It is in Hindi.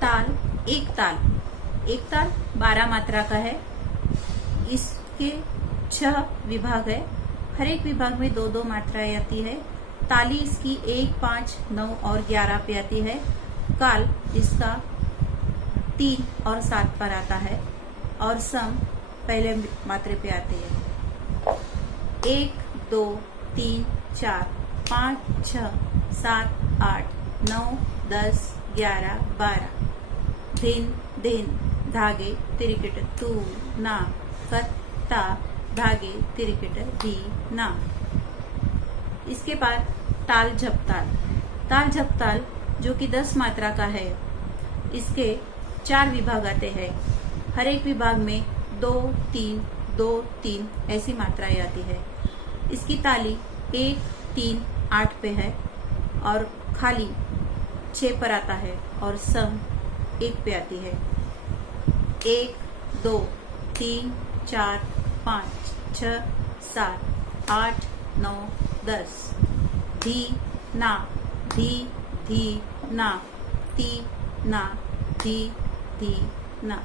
ताल एक ताल 12 मात्रा का है। इसके 6 विभाग है। हर एक विभाग में 2-2 मात्राएं आती है। ताली इसकी 1, 5, 9 और 11 पे आती है। काल इसका 3 और 7 पर आता है और सम पहले मात्रे पे आते हैं। 1, 2, 3, 4, 5, 6, 7, 8, 9, 10, 11, 12। धिन धिन धागे तिरिकिट तू ना कत्ता धागे तिरिकिट धी ना। इसके बाद ताल झपताल जो कि 10 मात्रा का है। इसके 4 विभाग आते हैं। हर एक विभाग में 2, 3, 2, 3 ऐसी मात्राएं आती है। इसकी ताली 1, 3, 8 पे है और खाली 6 पर आता है और सम 1 पे आती है। 1, 2, 3, 4, 5, 6, 7, 8, 9, 10। धी ना धी धी ना ती ना धी धी ना।